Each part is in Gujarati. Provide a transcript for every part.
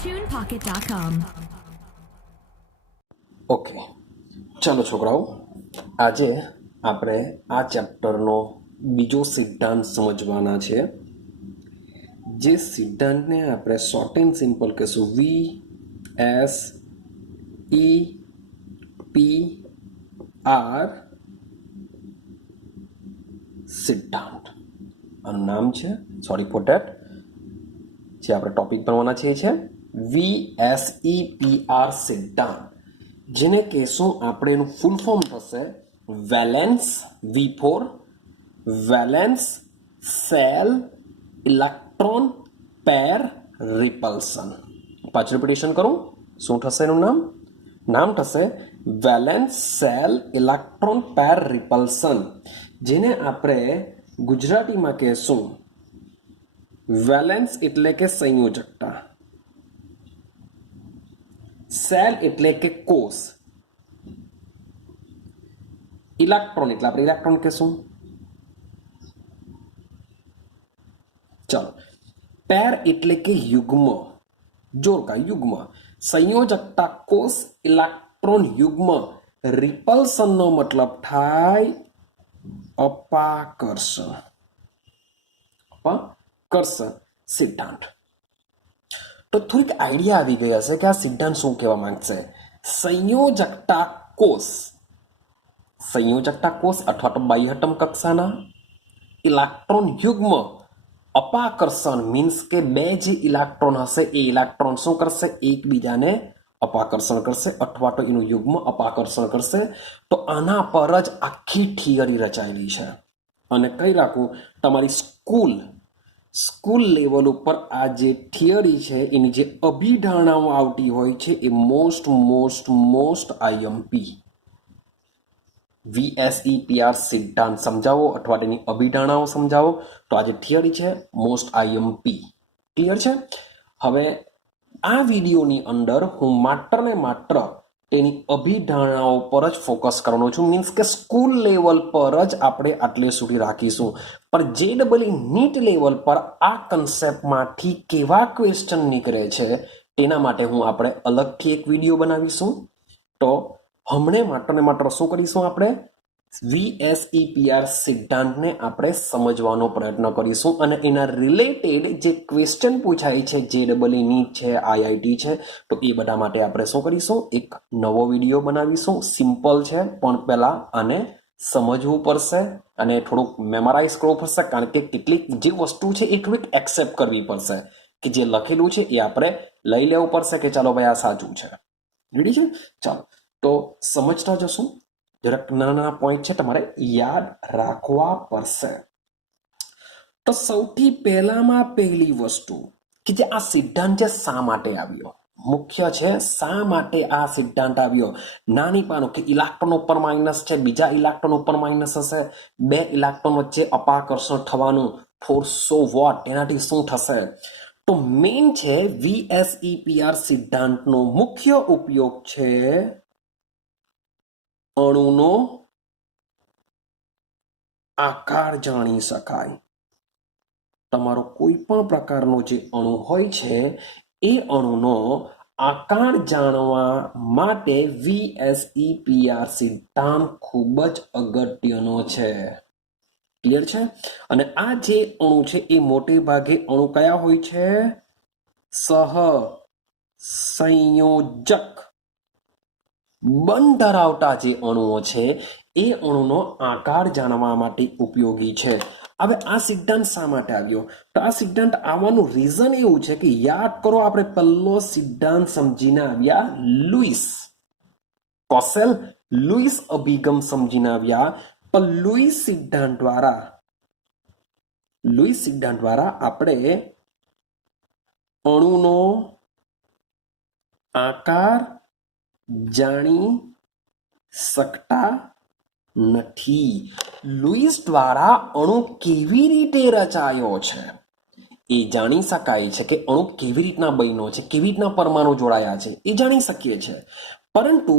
TunePocket.com. ઓકે, ચાલો છોકરાઓ, આજે આપણે આ ચેપ્ટરનો બીજો સિદ્ધાંત સમજવાના છે. જે સિદ્ધાંતને આપણે શોર્ટ એન્ડ સિમ્પલ કહીશું VSEPR સિદ્ધાંત. આનું નામ છે, સોરી ફોર ધેટ, જે આપણે ટોપિક ભણવાના છે એ છે VSEPR સિદ્ધાંત, જેને કહેશું આપણે એનું ફૂલ ફોર્મ થશે valence V4 valence shell electron pair repulsion. પાછું રિપીટેશન કરું, શું થશે એનું નામ થશે valence shell electron pair repulsion, જેને આપણે ગુજરાતીમાં કહેશું વેલેન્સ એટલે કે સંયોજકતા, સેલ એટલે કે કોષ, ઇલેક્ટ્રોન એટલે આપણે ઇલેક્ટ્રોન કહેશું. ચાલો, પેર એટલે કે યુગ્મ, જોડકા યુગ્મ, સંયોજકતા કોષ ઇલેક્ટ્રોન યુગ્મ, રિપલ્સનનો મતલબ થાય અપાકર્ષણ. અપાકર્ષણ સિદ્ધાંત. તો થોડીક આઈડિયા આવી ગઈ હશે કે આ સિદ્ધાંત શું કહેવા માંગશે. સંયોજકતા કોષ અથવા તો બાહ્યતમ કક્ષાના ઇલેક્ટ્રોન યુગ્મ, અપાકર્ષણ મીન્સ કે બે જે ઇલેક્ટ્રોન હશે એ ઇલેક્ટ્રોન શું કરશે, એકબીજાને અપાકર્ષણ કરશે અથવા તો એનું યુગ્મ અપાકર્ષણ કરશે. તો આના પર જ આખી થિયરી રચાયેલી છે. અને કહી રાખું, તમારી સ્કૂલ લેવલ ઉપર આ જે થિયરી છે એની જે અભિધારણાઓ આવતી હોય છે એ મોસ્ટ આઈએમપી. VSEPR સિદ્ધાંત સમજાવો અથવા તેની અભિધારણાઓ સમજાવો તો આ જે થિયરી છે મોસ્ટ આઈએમપી. ક્લિયર છે? હવે આ વિડીયોની અંદર હું માત્ર ને માત્ર તેની અભિધારણાઓ પર જ ફોકસ કરવાનો છું. મીન્સ કે સ્કૂલ લેવલ પર જ આપણે આટલે સુધી રાખીશું. પણ JEE નીટ લેવલ પર આ કન્સેપ્ટમાંથી કેવા ક્વેશ્ચન નીકળે છે તેના માટે આપણે અલગથી એક વિડીયો બનાવીશું. તો હમણે માત્ર ને માત્ર શું કરીશું, આપણે VSEPR સિદ્ધાંતને આપણે સમજવાનો પ્રયત્ન કરીશું અને એના રિલેટેડ જે ક્વેશ્ચન પૂછાય છે JEE નીટ છે, IIT છે, તો એ બધા માટે આપણે શું કરીશું, એક નવો વિડીયો બનાવીશું. સિમ્પલ છે પણ પહેલા આને સમજવું પડશે અને થોડુંક મેમરાઇઝ કરવું પડશે, કારણ કે કેટલીક જે વસ્તુ છે એ થોડીક એક્સેપ્ટ કરવી પડશે કે જે લખેલું છે એ આપણે લઈ લેવું પડશે કે ચાલો ભાઈ આ સાચું છે. રેડી છે? ચાલો, તો સમજતા જશું. જરાક નાના પોઈન્ટ છે તમારે યાદ રાખવા પડશે. તો સૌથી પહેલી વસ્તુ કે જે આ સિદ્ધાંત છે શા માટે આવ્યો, મુખ્ય છે શા માટે આ સિદ્ધાંત આવ્યો. નાની પાનું કે ઇલેક્ટ્રોન ઉપર માઇનસ છે, બીજા ઇલેક્ટ્રોન ઉપર માઇનસ હશે, બે ઇલેક્ટ્રોન વચ્ચે અપાકર્ષણ થવાનું, ફોર્સ સો વોટ, એનાથી શું થશે. તો મેઇન છે VSEPR સિદ્ધાંતનો મુખ્ય ઉપયોગ છે અણુનો આકાર જાણી શકાય. તમારો કોઈ પણ પ્રકારનો જે અણુ હોય છે એ અણુનો આકાર જાણવા માટે VSEPR સિદ્ધાંત ખૂબ જ અગત્યનો છે. ક્લિયર છે? અને આ જે અણુ છે એ મોટે ભાગે અણુ કયા હોય છે, સહસંયોજક બંધ ધરાવતા જે અણુઓ છે એ અણુનો આકાર જાણવા માટે ઉપયોગી છે. હવે આ સિદ્ધાંત શા માટે આવ્યો? તો આ સિદ્ધાંત આવવાનું રીઝન એવું છે કે યાદ કરો, આપણે પહેલો સિદ્ધાંત સમજીને આવ્યા લુઈસ અભિગમ સમજીને આવ્યા. પણ લુઈસ સિદ્ધાંત દ્વારા આપણે અણુનો આકાર જાણી શકતા નથી. લુઈસ દ્વારા અણુ કેવી રીતે રચાયો છે એ જાણી શકાય છે, કે અણુ કેવી રીતના બન્યો છે, કેવી રીતના પરમાણુ જોડાયા છે એ જાણી શકીએ છીએ. પરંતુ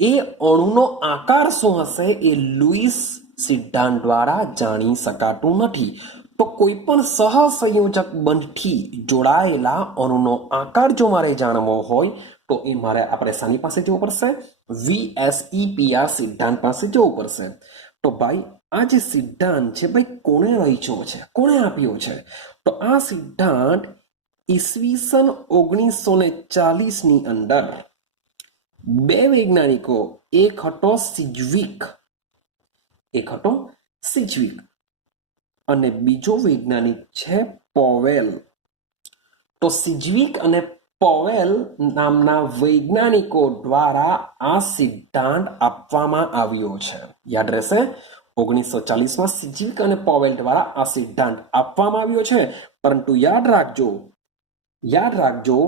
એ અણુનો આકાર શું હશે એ લુઈસ સિદ્ધાંત દ્વારા જાણી શકાતું નથી. તો કોઈ પણ સહસંયોજક બંધથી જોડાયેલા અણુનો આકાર જો મારે જાણવો હોય તો એ મારે આપણે શાની પાસે જવું પડશે? VSEPR સિદ્ધાંત પાસે જવું પડશે. તો ભાઈ આ જે સિદ્ધાંત છે ભાઈ કોણે રચ્યો છે, કોણે આપ્યો છે? તો આ સિદ્ધાંત ઈસવીસન 1940 ની અંદર બે વૈજ્ઞાનિકો, એક હતો સિજ્વિક અને બીજો વૈજ્ઞાનિક છે પોવેલ. તો સિજ્વિક અને પોવેલ નામના વૈજ્ઞાનિકો દ્વારા આ સિદ્ધાંત આપવામાં આવ્યો છે. યાદ રહેશે, 1940માં સિજ્વિક અને પોવેલ દ્વારા આ સિદ્ધાંત આપવામાં આવ્યો છે. પરંતુ યાદ રાખજો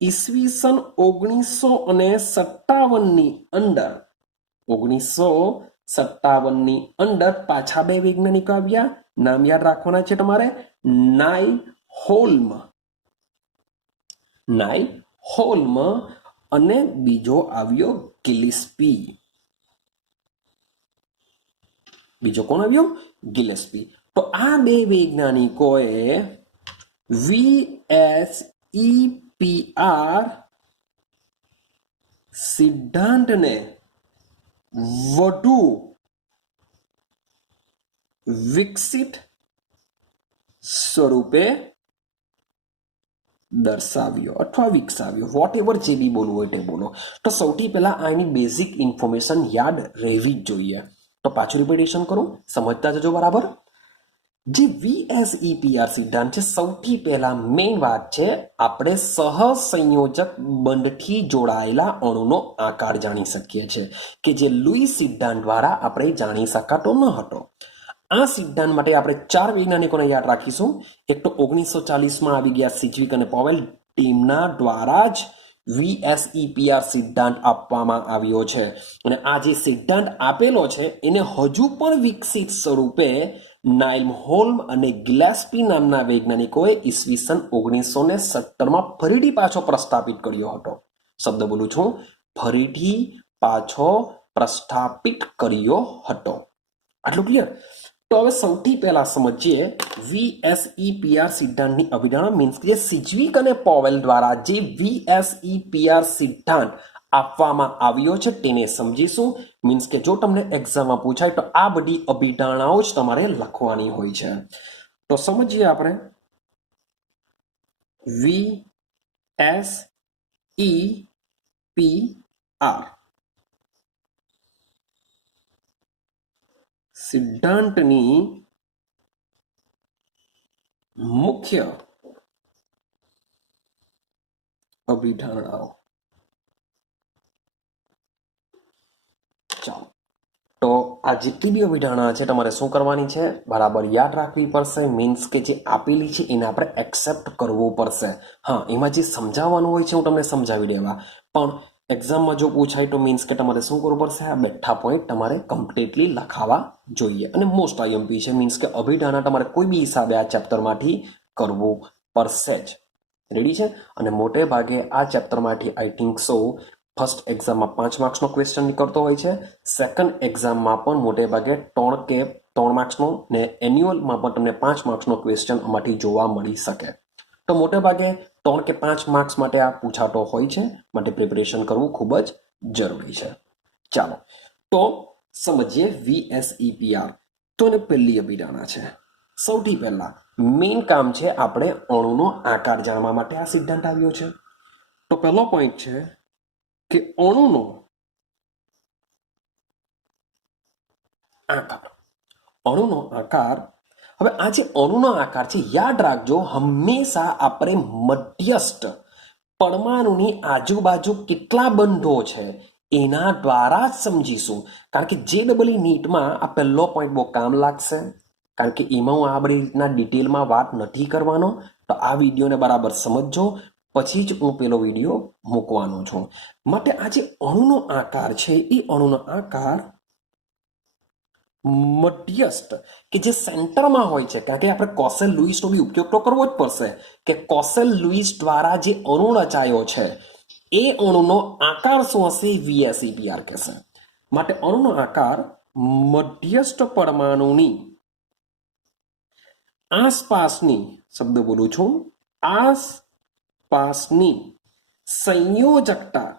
ઈસવીસન 1957ની અંદર 1957ની અંદર પાછા બે વૈજ્ઞાનિકો આવ્યા. નામ યાદ રાખવાના છે તમારે, નાઇલ હોલ્મ અને બીજો આવ્યો ગિલેસ્પી. બીજો કોણ આવ્યો? ગિલેસ્પી. તો આ બે વૈજ્ઞાનિકોએ VSEPR સિદ્ધાંતને વધુ વિકસિત સ્વરૂપે દર્શાવ્યો અથવા વિકસાવ્યો, વોટ એવર જે બી બોલવું હોય તે બોલો. તો સૌથી પહેલા આની બેઝિક ઇન્ફોર્મેશન યાદ રહેવી જ જોઈએ. તો પાછું રિપીટેશન કરું, સમજતા જજો બરાબર. જે VSEPR સિદ્ધાંત છે, સૌથી પહેલા મેઇન વાત છે આપણે સહસંયોજક બંધથી જોડાયેલા અણુનો આકાર જાણી શકીએ છીએ, કે જે લુઈસ સિદ્ધાંત દ્વારા આપણે જાણી શકાતો ન હતો. આ સિદ્ધાંત માટે આપણે ચાર વૈજ્ઞાનિકોને યાદ રાખીશું. એક તો 1940માં આવી ગયા સિજ્વિક અને પોવેલ, તેમના દ્વારા જ VSEPR સિદ્ધાંત આપવામાં આવ્યો છે. અને આ જે સિદ્ધાંત આપેલો છે એને હજુ પણ વિકસિત સ્વરૂપે નાઇલ હોલ્મ અને ગિલેસ્પી નામના વૈજ્ઞાનિકોએ ઈસવીસન 1917માં ફરીથી પાછો પ્રસ્થાપિત કર્યો હતો. શબ્દ બોલું છું, ફરીથી પાછો પ્રસ્થાપિત કર્યો હતો. આટલું ક્લિયર? તો હવે સૌથી પહેલા સમજીએ VSEPR સિદ્ધાંતની અવધારણા, મીન્સ કે સિજ્વિક અને પોવેલ દ્વારા જે VSEPR સિદ્ધાંત આપવામાં આવ્યો છે તેને સમજીશું. મીન્સ કે જો તમને એક્ઝામમાં પૂછાય તો આ બધી અભિધારણાઓ જ તમારે લખવાની હોય છે. તો સમજીએ આપણે VSEPR સિદ્ધાંતની મુખ્ય અભિધારણાઓ. ચાલો, તો આ જેટલી બી અભિધારણા છે તમારે શું કરવાની છે? બરાબર યાદ રાખવી પડશે. મીન્સ કે જે આપેલી છે એને આપણે એક્સેપ્ટ કરવું પડશે. હા, એમાં જે સમજાવવાનું હોય છે હું તમને સમજાવી દેવા, પણ એક્ઝામમાં જો પૂછાય તો મીન્સ કે તમારે શું કરવું પડશે? આ બેઠા પોઈન્ટ તમારે કમ્પ્લીટલી લખાવા જોઈએ. અને મોસ્ટ આઈએમપી છે, મીન્સ કે અભિધારણા તમારે કોઈ બી હિસાબે આ ચેપ્ટરમાંથી કરવું પડશે જ. રેડી છે? અને મોટે ભાગે આ ચેપ્ટરમાંથી આઈ થિંક સો ફર્સ્ટ એક્ઝામમાં 5 માર્ક્સનો ક્વેશ્ચન નીકળતો હોય છે. સેકન્ડ એક્ઝામમાં પણ મોટે ભાગે 3 માર્ક્સનો ને એન્યુઅલમાં પણ તમને 5 માર્ક્સનો ક્વેશ્ચન આમાંથી જોવા મળી શકે. તો મોટે ભાગે 3 કે 5 માર્ક્સ માટે આ પૂછાતો હોય છે, માટે પ્રિપેરેશન કરવું ખૂબ જ જરૂરી છે. ચાલો, તો સમજીએ VSEPR. તો એને પહેલી અભિધારણા છે. સૌથી પહેલા મેઇન કામ છે આપણે અણુનો આકાર જાણવા માટે આ સિદ્ધાંત આવ્યો છે. તો પહેલો પોઈન્ટ છે કે અણુનો આકાર. હવે આ જે અણુનો આકાર છે, યાદ રાખજો હંમેશા આપણે મધ્યસ્થ પરમાણુની આજુબાજુ કેટલા બંધો છે એના દ્વારા જ સમજીશું. કારણ કે JEE નીટમાં આ પહેલો પોઈન્ટ બહુ કામ લાગશે, કારણ કે એમાં હું આ બધી રીતના ડિટેલમાં વાત નથી કરવાનો. તો આ વિડીયોને બરાબર સમજજો, પછી જ હું પેલો વિડીયો મૂકવાનો છું. માટે આ જે અણુનો આકાર છે એ અણુનો આકાર મધ્યસ્થ કે જે સેન્ટરમાં હોય છે, કારણ કે આપણે કોસેલ લુઈસનો બી ઉપયોગ તો કરવો જ પડશે, કે કોસેલ લુઈસ દ્વારા જે અણુ રચાયો છે એ અણુનો આકાર શું હશે? VSEPR કહેશે. માટે અણુનો આકાર મધ્યસ્થ પરમાણુની આસપાસની શબ્દ બોલું છું, આસપાસની સંયોજકતા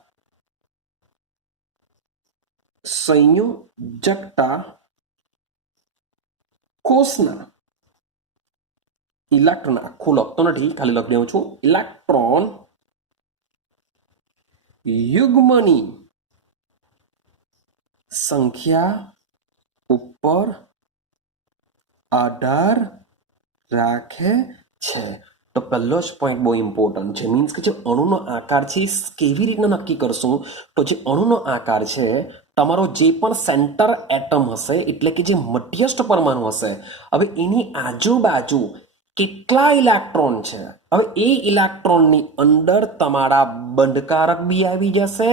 કોષના ઇલેક્ટ્રોન, આખું લખતો નથી, ખાલી લખી દઉં છું, ઇલેક્ટ્રોન યુગ્મની સંખ્યા ઉપર આધાર રાખે છે. તો પહેલો જ પોઈન્ટ બહુ ઇમ્પોર્ટન્ટ છે. મીન્સ કે જે અણુનો આકાર છે એ કેવી રીતના નક્કી કરશું? તો જે અણુનો આકાર છે, તમારો જે પણ સેન્ટર એટમ હશે, એટલે કે જે મધ્યસ્થ પરમાણુ હશે, હવે એની આજુબાજુ કેટલા ઇલેક્ટ્રોન છે, હવે એ ઇલેક્ટ્રોનની અંદર તમારા બંધકારક બી આવી જશે,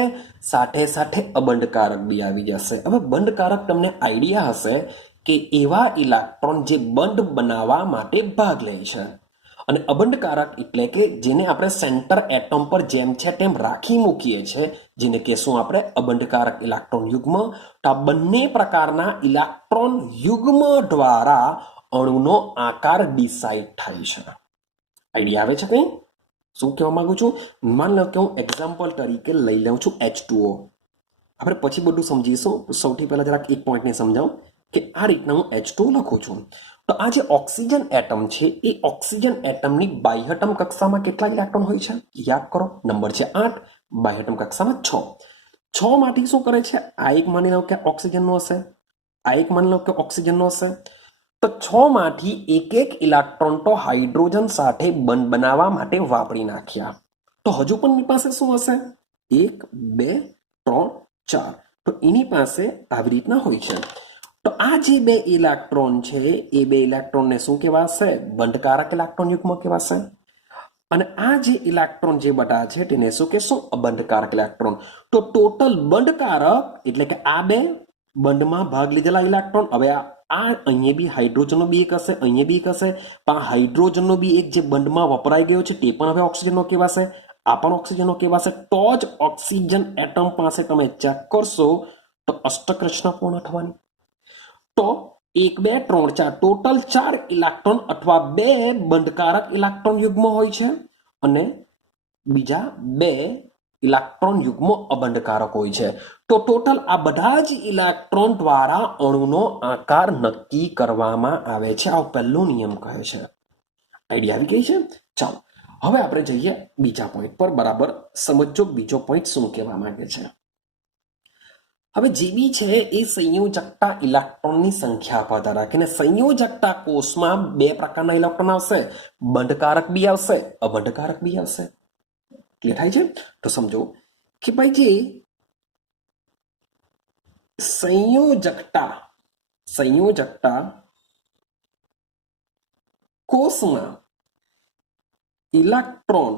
સાથે સાથે અબંધકારક બી આવી જશે. હવે બંધકારક તમને આઈડિયા હશે કે એવા ઇલેક્ટ્રોન જે બંધ બનાવવા માટે ભાગ લે છે, અને અબંધકારક એટલે કે જેને આપણે સેન્ટર એટમ પર જેમ છે તેમ રાખી મૂકીએ છીએ, જેને કહેશું આપણે અબંધકારક ઇલેક્ટ્રોન યુગ્મ. તો આ બંને પ્રકારના ઇલેક્ટ્રોન યુગ્મ દ્વારા અણુનો આકાર ડિસાઇડ થાય છે. આઈડિયા આવે છે કંઈ? શું કહેવા માંગુ છું? માન લો કે હું એક્ઝામ્પલ તરીકે લઈ લઉં છું H2O. આપણે પછી બધું સમજીશું. સૌથી પહેલા જરાક એક પોઈન્ટને સમજાવું કે આ રીતના હું H2O લખું છું. તો આ જે ઓક્સિજન એટમ છે, એ ઓક્સિજન એટમની બાહ્યતમ કક્ષામાં કેટલા ઇલેક્ટ્રોન હોય છે? યાદ કરો, નંબર છે 8, બાહ્યતમ કક્ષામાં 6. 6 માંથી શું કરે છે? આ એક માની લો કે ઓક્સિજનનો હશે, આ એક માની લો કે ઓક્સિજનનો હશે. તો 6 માંથી એક એક ઇલેક્ટ્રોન તો હાઇડ્રોજન સાથે બંધ બનાવવા માટે વાપરી નાખ્યા. તો હજુ પણ એની પાસે શું હશે? 1, 2, 3, 4. તો એની પાસે આવી રીતના હોય છે. તો આ જે બે ઇલેક્ટ્રોન છે, એ બે ઇલેક્ટ્રોનને શું કહેવાશે? બંધકારક ઇલેક્ટ્રોન યુગ્મ કહેવાશે. અને આ જે ઇલેક્ટ્રોન જે બધા છે તેને શું કહેશું? અબંધકારક ઇલેક્ટ્રોન. તો ટોટલ બંધકારક એટલે કે આ બે બંધમાં ભાગ લીધેલા ઇલેક્ટ્રોન. હવે આ અહીંયા બી હાઇડ્રોજનનો બી એક હશે, અહીંયા બી એક હશે, પણ આ હાઇડ્રોજનનો બી એક જે બંધમાં વપરાઈ ગયો છે તે પણ હવે ઓક્સિજનનો કહેવાશે, આ પણ ઓક્સિજનનો કહેવાશે. તો જ ઓક્સિજન એટમ પાસે તમે ચેક કરશો તો અષ્ટક રચના પૂર્ણ થવાની. તો 1, 2, 3, 4 ટોટલ 4 ઇલેક્ટ્રોન અથવા 2 બંધકારક ઇલેક્ટ્રોન યુગ્મ હોય છે, અને બીજા 2 ઇલેક્ટ્રોન યુગ્મ અબંધકારક હોય છે. તો ટોટલ આ બધા જ ઇલેક્ટ્રોન દ્વારા અણુનો આકાર નક્કી કરવામાં આવે છે. આ પહેલો નિયમ કહે છે. આઈડિયા આવી ગઈ છે? ચાલો હવે આપણે જઈએ બીજા પોઈન્ટ પર. બરાબર સમજો બીજો પોઈન્ટ શું કહેવા માંગે છે. હવે જીબી છે એ સંયોજકતા ઇલેક્ટ્રોનની સંખ્યા પર આધાર રાખીને, સંયોજકતા કોષમાં 2 પ્રકારના ઇલેક્ટ્રોન આવશે, બંધકારક બી આવશે, અબંધકારક બી આવશે. ક્લિયર થાય છે? તો સમજો કે ભાઈ જે સંયોજકતા કોષમાં ઇલેક્ટ્રોન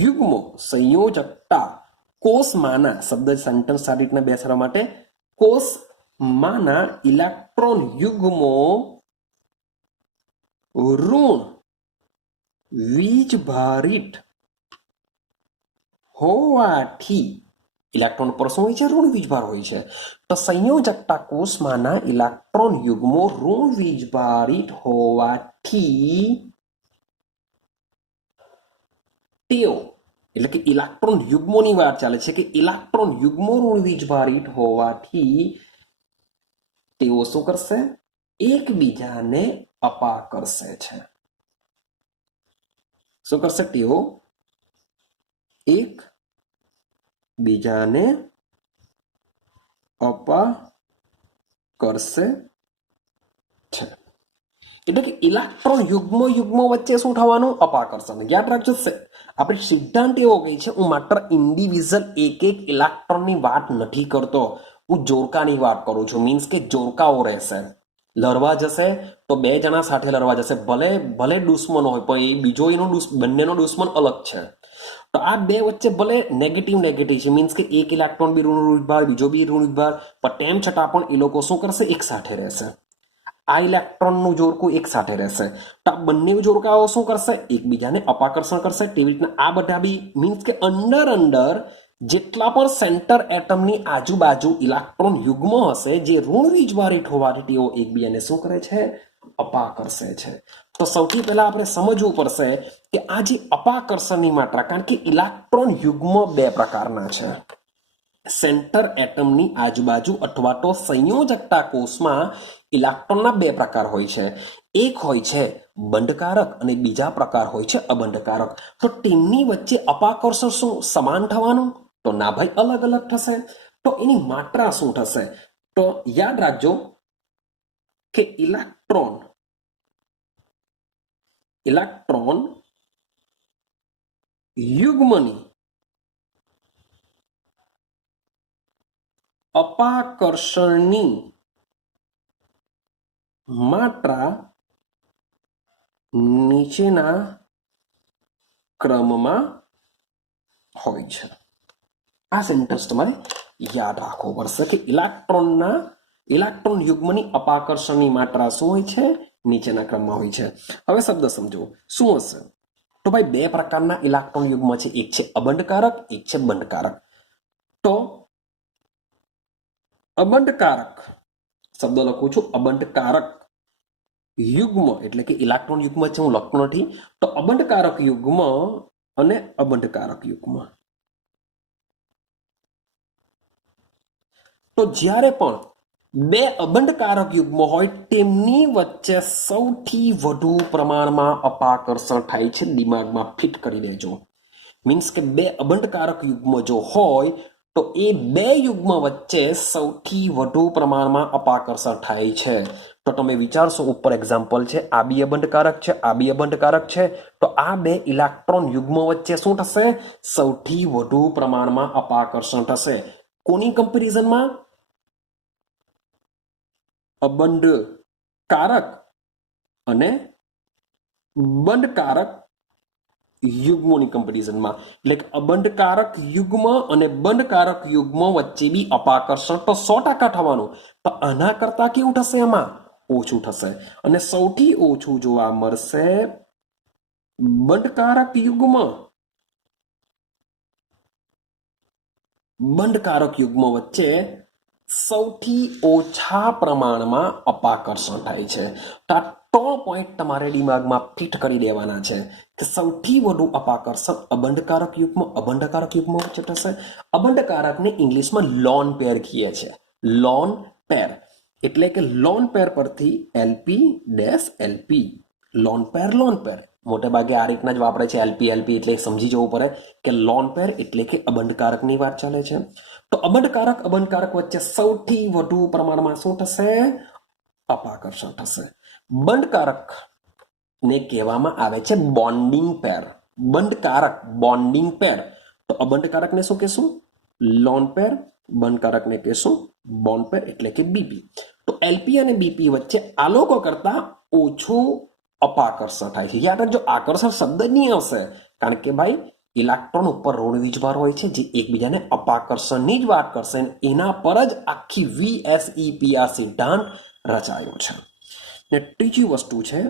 યુગ્મો, સંયોજકતા કોષમાંના શબ્દ સેન્ટેન્સ સારી રીતના બેસાડવા માટે, કોષમાંના ઇલેક્ટ્રોન યુગ્મો ઋણ વીજભારિત હોવાથી, ઇલેક્ટ્રોન પર શું હોય છે? ઋણ વીજભાર હોય છે. તો સંયોજકતા કોષમાંના ઇલેક્ટ્રોન યુગ્મો ઋણ વીજભારિત હોવાથી તેઓ, એટલે કે ઇલેક્ટ્રોન યુગ્મોની વાત ચાલે છે કે ઇલેક્ટ્રોન યુગ્મો ઋણ વીજભારિત હોવાથી તેઓ શું કરશે? એકબીજાને અપાર કરશે છે. શું કરશે? તેઓ એક બીજાને અપાર કરશે છે. એટલે કે ઇલેક્ટ્રોન યુગ્મો વચ્ચે શું થવાનું? અપાકર્ષણ. યાદ રાખજો, આપણે સિદ્ધાંત એવો કહે છે, હું માત્ર ઇન્ડિવિઝ્યુઅલ એક ઇલેક્ટ્રોનની વાત નથી કરતો, હું જોડકાની વાત કરું છું. મીન્સ કે જોડકાઓ રહેશે, લડવા જશે તો 2 જણા સાથે લડવા જશે, ભલે દુશ્મન હોય પણ એ બીજો બંનેનો દુશ્મન અલગ છે. તો આ 2 વચ્ચે ભલે નેગેટિવ છે, મીન્સ કે એક ઇલેક્ટ્રોન બી ઋણ વીજભાર, બીજો બી ઋણ વીજભાર, પણ તેમ છતાં પણ એ લોકો શું કરશે? એક સાથે રહેશે. આ ઇલેક્ટ્રોનનું જોડકું એક સાથે રહેશે. તો આ બંને જોડકાઓ શું કરશે? એકબીજાને અપાકર્ષણ કરશે. તેવી રીતના આ બધા બી, મીન્સ કે અંદર જેટલા પણ સેન્ટર એટમની આજુબાજુ ઇલેક્ટ્રોન યુગ્મ હશે જે ઋણ વીજભારિત હોવાથી તેઓ એકબીજાને શું કરે છે? અપાકર્ષે છે. તો સૌથી પહેલા આપણે સમજવું પડશે કે આ જે અપાકર્ષણની માત્રા, કારણ કે ઇલેક્ટ્રોન યુગ્મ બે પ્રકારના છે. સેન્ટર એટમની આજુબાજુ અથવા તો સંયોજકતા કોષમાં ઇલેક્ટ્રોનના બે પ્રકાર હોય છે. એક હોય છે બંધકારક અને બીજા પ્રકાર હોય છે અબંધકારક. તો તેમની વચ્ચે અપાકર્ષણ શું સમાન થવાનું? તો ના ભાઈ, અલગ અલગ થશે. તો એની માત્રા શું થશે? તો યાદ રાખજો કે ઇલેક્ટ્રોન યુગ્મની અપાકર્ષણની માત્રા નીચેના ક્રમમાં હોય છે. આ સેન્ટેન્સ તમારે યાદ રાખવું પડશે કે ઇલેક્ટ્રોન યુગ્મની અપાકર્ષણની માત્રા શું હોય છે? નીચેના ક્રમમાં હોય છે. હવે શબ્દ સમજો શું હશે? તો ભાઈ બે પ્રકારના ઇલેક્ટ્રોન યુગ્મ છે, એક છે અબંધકારક, એક છે બંધકારક. તો અબંધકારક શબ્દ લખું છું, અબંધકારક યુગ્મ એટલે કે ઇલેક્ટ્રોન યુગ્મ છે, હું લખતો નથી. તો અબંધકારક યુગ્મ અને અબંધકારક યુગ્મ. તો જ્યારે પણ બે અબંધકારક યુગ્મ હોય તેમની વચ્ચે સૌથી વધુ પ્રમાણમાં અપાકર્ષણ થાય છે. દિમાગમાં ફિટ કરી દેજો. મીન્સ કે બે અબંધકારક યુગ્મ જો હોય તો એ બે યુગ્મ વચ્ચે સૌથી વધુ પ્રમાણમાં અપાકર્ષણ થાય છે. તો તમે વિચારશો, ઉપર એક્ઝામ્પલ છે, આ બી અબંધકારક છે, આ બી અબંધકારક છે. તો આ બે ઇલેક્ટ્રોન યુગ્મ વચ્ચે શું થશે? સૌથી વધુ પ્રમાણમાં અપાકર્ષણ થશે. કોની કમ્પેરિઝનમાં? અબંધકારક અને બંધકારક યુગ્મોની કમ્પેરિઝનમાં. એટલે કે અબંધકારક યુગ્મ અને બંધકારક યુગ્મ વચ્ચે બી અપાકર્ષણ તો 100% થવાનું, પણ આના કરતા કેવું થશે? એમાં ઓછું થશે. અને સૌથી ઓછું જોવા મળશે બંધકારક યુગ્મ. બંધકારક યુગ્મ વચ્ચે સૌથી ઓછા પ્રમાણમાં અપાકર્ષણ થાય છે. તો પોઈન્ટ તમારે દિમાગમાં ફિટ કરી દેવાના છે કે સૌથી વધુ અપાકર્ષણ અબંધકારક યુગ્મ વચ્ચે થશે. અબંધકારકને ઇંગ્લિશમાં લોન પેર કહીએ છીએ. લોન પેર એટલે કે લોન પેર પરથી LP-LP, લોન પેર મોટે ભાગે આ રીતના જ વાપરે છે. LP એટલે સમજી જવું પડે કે લોન પેર એટલે કે અબંધકારકની વાત ચાલે છે. તો અબંધકારક વચ્ચે સૌથી વધુ પ્રમાણમાં શું થશે? અપાકર્ષણ થશે. બંધકારક ને કહેવામાં આવે છે બોન્ડિંગ પેર. બંધકારક બોન્ડિંગ પેર. તો અબંધકારકને શું કહેશું? Lone pair. બંધકારકને કહેશું બોન્ડ પેર એટલે કે BP. તો LP અને BP વચ્ચે આ લોકો કરતા ઓછું અપાકર્ષણ થાય છે. યાદ રાખજો, આકર્ષણ શબ્દ જ નહીં આવશે, કારણ કે ભાઈ ઇલેક્ટ્રોન ઉપર ઋણ વીજભાર હોય છે જે એકબીજાને અપાકર્ષણની જ વાત કરશે. એના પર જ આખી VSEP આ સિદ્ધાંત રચાયો છે. ને ત્રીજી વસ્તુ છે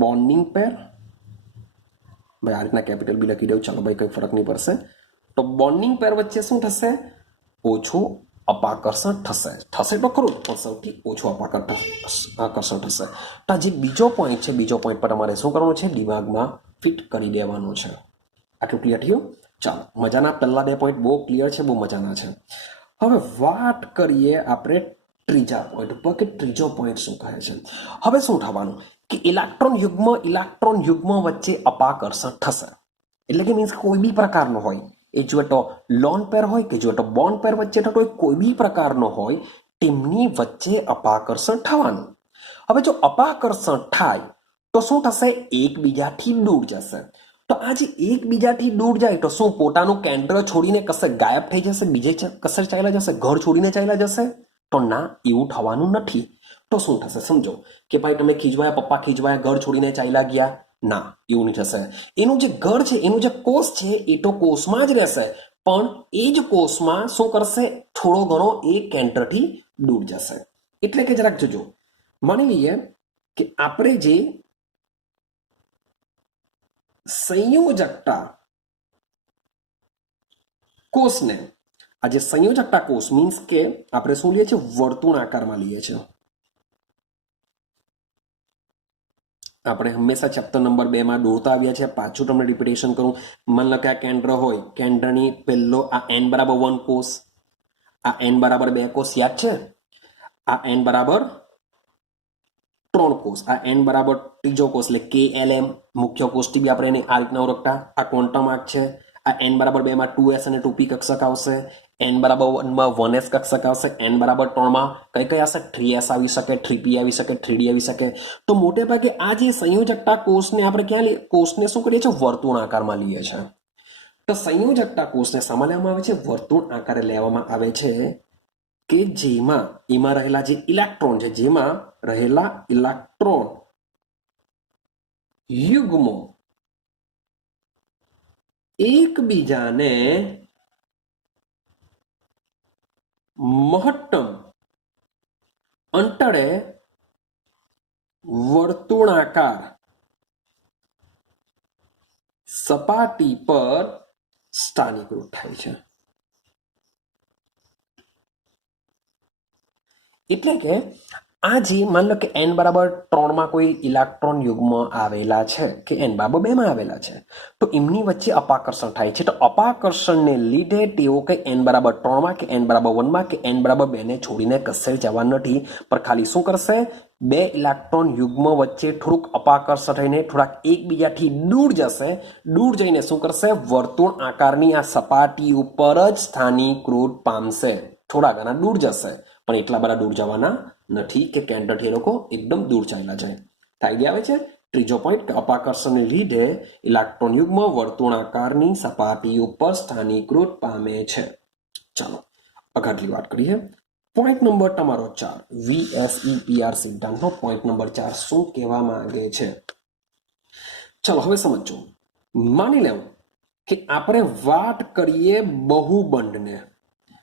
બોન્ડિંગ પેર. ભાઈ આ રીતના કેપિટલ બી લખી દઉં, ચાલો ભાઈ કંઈ ફરક નહીં પડશે. તો બોન્ડિંગ પેર વચ્ચે શું થશે? ઓછું અપાકર્ષણ થશે તો ખરું, પણ સૌથી ઓછું આકર્ષણ થશે. તો આ જે બીજો પોઈન્ટ છે, બીજો પોઈન્ટ પર તમારે શું કરવાનું છે? દિમાગમાં ફિટ કરી દેવાનું છે. આટલું ક્લિયર થયું? ચાલો, મજાના. પહેલા બે પોઈન્ટ બહુ ક્લિયર છે, બહુ મજાના છે. હવે વાત કરીએ આપણે ત્રીજા પોઈન્ટ ઉપર કે ત્રીજો પોઈન્ટ શું કહે છે. હવે શું થવાનું કે ઇલેક્ટ્રોન યુગ્મ વચ્ચે અપાકર્ષણ થશે. એટલે કે મીન્સ કોઈ બી પ્રકારનો હોય, એ જો તો લોન પેર હોય કે જો તો બોન્ડ પેર વચ્ચે થતો કોઈ બી પ્રકારનો હોય, તેમની વચ્ચે અપાકર્ષણ થવાનું. હવે જો અપાકર્ષણ થાય તો શું થશે? એકબીજાથી દૂર જશે. તો આ જે એકબીજાથી દૂર જાય તો શું પોતાનું કેન્દ્ર છોડીને કશે ગાયબ થઈ જશે? બીજે કશે ચાલ્યા જશે? ઘર છોડીને ચાલ્યા જશે? તો ના, એવું થવાનું નથી. તો શું થશે સમજો કે ભાઈ તમે ખીજવાયા, પપ્પા ખીજવાયા, ઘર છોડીને ચાલ્યા ગયા? ના, એવું નહીં થશે. એનું જે ઘર છે, એનું જે કોષ છે, એ તો કોષમાં જ રહેશે, પણ એ જ કોષમાં શું કરશે? થોડો ઘણો એ કેન્દ્રથી દૂર જશે. એટલે કે જરાક જોજો, માની લઈએ કે આપણે જે સંયોજકતા કોષને, આ જે સંયોજકતા કોષ મીન્સ કે આપણે શું લઈએ છીએ? વર્તુળ આકારમાં લઈએ છીએ. આપણે હંમેશા ચેપ્ટર નંબર 2 માં દોરતા આવ્યા છે. પાછું તમને રિપીટેશન કરું. માની લો કે આ કેન્દ્ર હોય, કેન્દ્રની પહેલો આ n બરાબર 1 કોષ, આ n બરાબર 2 કોષ યાદ છે, આ n બરાબર 3 કોષ, આ n બરાબર ત્રીજો કોષ એટલે KLM મુખ્ય કોષ્ટી બી આપણે એને આ રીતના ઓળખતા. આ ક્વોન્ટમ આર્ક છે. આ n બરાબર 2 માં 2s અને 2p કક્ષક આવશે. n બરાબર 1 માં 1s કક્ષક આવશે. n બરાબર 3 માં કઈ આવશે? 3s આવી શકે, 3p આવી શકે, 3d આવી શકે. તો મોટે ભાગે આ જે સંયોજકતા કોષને આપણે ક્યાં લઈએ? કોષને શું કરીએ છીએ? વર્તુળ આકારમાં લઈએ છીએ. તો સંયોજકતા કોષને શામાં લેવામાં આવે છે? વર્તુળ આકારે લેવામાં આવે છે, કે જેમાં એમાં રહેલા જે ઇલેક્ટ્રોન છે, જેમાં રહેલા ઇલેક્ટ્રોન યુગ્મો એકબીજાને મહત્તમ અંતરે વર્તુળાકાર સપાટી પર સ્થાનીકૃત થાય છે. એટલે કે આ જે માની લો કે n બરાબર 3 માં કોઈ ઇલેક્ટ્રોન યુગ્મ આવેલા છે, કે n બરાબર 2 માં આવેલા છે, તો એમની વચ્ચે અપાકર્ષણ થાય છે. તો અપાકર્ષણને લીધે તેઓ કઈ n બરાબર 3 માં કે n બરાબર 1 માં કે n બરાબર 2 ને છોડીને કશે જવા નથી, પણ ખાલી શું કરશે? બે ઇલેક્ટ્રોન યુગ્મ વચ્ચે થોડુંક અપાકર્ષણ થઈને થોડાક એકબીજાથી દૂર જશે. દૂર જઈને શું કરશે? વર્તુળ આકારની આ સપાટી ઉપર જ સ્થાનીકૃત પામશે. થોડા ઘણા દૂર જશે, પણ એટલા બધા દૂર જવાના નથી કે કેન્દ્રથી એ લોકો એકદમ દૂર ચાલ્યા જાય. આઈડિયા આવે છે? ત્રીજો પોઈન્ટ કે અપાકર્ષણને લીધે ઇલેક્ટ્રોન યુગ્મ વર્તુળાકારની સપાટી ઉપર સ્થાનીકૃત પામે છે. ચાલો આગળની વાત કરીએ. પોઈન્ટ નંબર તમારો 4, VSEPR સિદ્ધાંતનો પોઈન્ટ નંબર 4 શું કહેવા માંગે છે? ચલો હવે સમજો. માની લેવું કે આપણે વાત કરીએ બહુબંધને.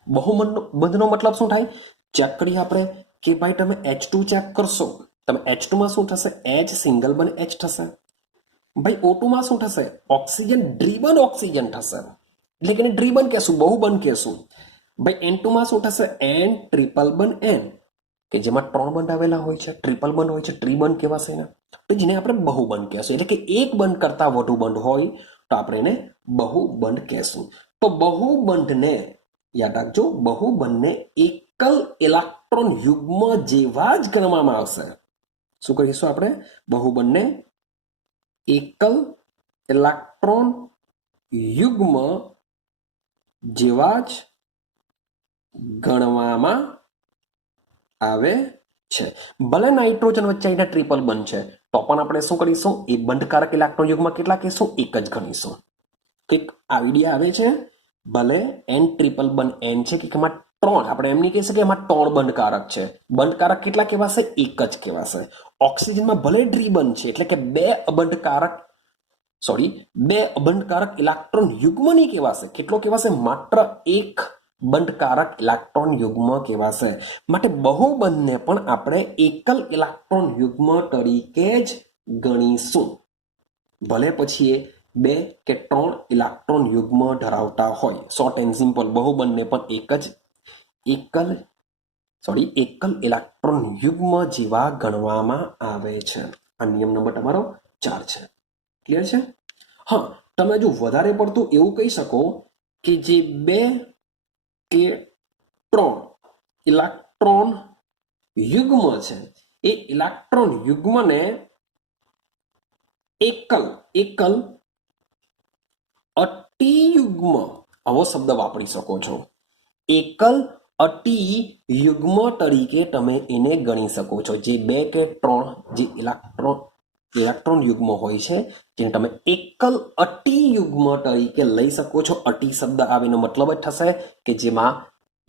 બહુબંધનો મતલબ શું થાય? ચેક કરીએ આપણે કે ભાઈ તમે H2 ચેક કરશો, તમે H2 માં શું થશે? H સિંગલ બંધ H થશે. ભાઈ O2 માં શું થશે? ઓક્સિજન ડ્રીબન ઓક્સિજન થશે, એટલે કે ડ્રીબન કહેશું, બહુબંધ કહેશું. ભાઈ N2 માં શું થશે? N ટ્રિપલ બંધ N, કે જેમાં 3 બંધ આવેલા હોય છે, ટ્રિપલ બંધ હોય છે, ટ્રીબંધ કહેવાશે એના. તો જેને આપણે બહુબંધ કહેશું, એટલે કે એક બંધ કરતા વધુ બંધ હોય તો આપણે એને બહુબંધ કહેશું. તો બહુબંધને યાદ રાખજો, બહુબંધને એકલ ઇલેક્ટ્રોન યુગ્મ જેવા જ ગણવામાં આવશે. શું કહીશું આપણે? બહુબંધને એકલ ઇલેક્ટ્રોન યુગ્મ જેવા જ ગણવામાં આવે છે. ભલે નાઇટ્રોજન વચ્ચે અહીંયા ટ્રિપલ બંધ છે, તો પણ આપણે શું કરીશું? એ બંધકારક ઇલેક્ટ્રોન યુગ્મ કેટલા કહીશું? એક જ ગણીશું. કંઈક આઈડિયા આવે છે? ભલે n ટ્રિપલ બંધ n છે કે એમાં 3, આપણે એમ નહીં કહી શકીએ એમાં 3 બંધકારક છે. બંધકારક કેટલા કહેવાશે? એક જ કહેવાશે. ઓક્સિજનમાં ભલે ડ્રીબન છે, એટલે કે બે અબંધકારક ઇલેક્ટ્રોન યુગ્મ નહીં કહેવાશે. કેટલો કહેવાશે? માત્ર એક બંધકારક ઇલેક્ટ્રોન યુગ્મ કહેવાશે. માટે બહુબંધને પણ આપણે એકલ ઇલેક્ટ્રોન યુગ્મ તરીકે જ ગણીશું. ભલે પછી એ 2 કે 3 ઇલેક્ટ્રોન યુગ્મ ધરાવતા હોય. શોર્ટ એન્ડ સિમ્પલ, બહુબંધને પણ એકલ ઇલેક્ટ્રોન યુગ્મ જેવા ગણવામાં આવે છે. આ નિયમ નંબર તમારો 4 છે. ક્લિયર છે? હા, તમે જો વધારે પડતું એવું કહી શકો કે જે 2 કે 3 ઇલેક્ટ્રોન યુગ્મ છે, એ ઇલેક્ટ્રોન યુગ્મને એકલ અતિયુગ્મ, આવો શબ્દ વાપરી શકો છો. એકલ અતિયુગ્મ તરીકે તમે એને ગણી શકો છો. જે 2 કે 3 જે ઇલેક્ટ્રોન યુગ્મ હોય છે, જેને તમે એકલ અતિયુગ્મ તરીકે લઈ શકો છો. અતિ શબ્દ આવીનો મતલબ જ થશે કે જેમાં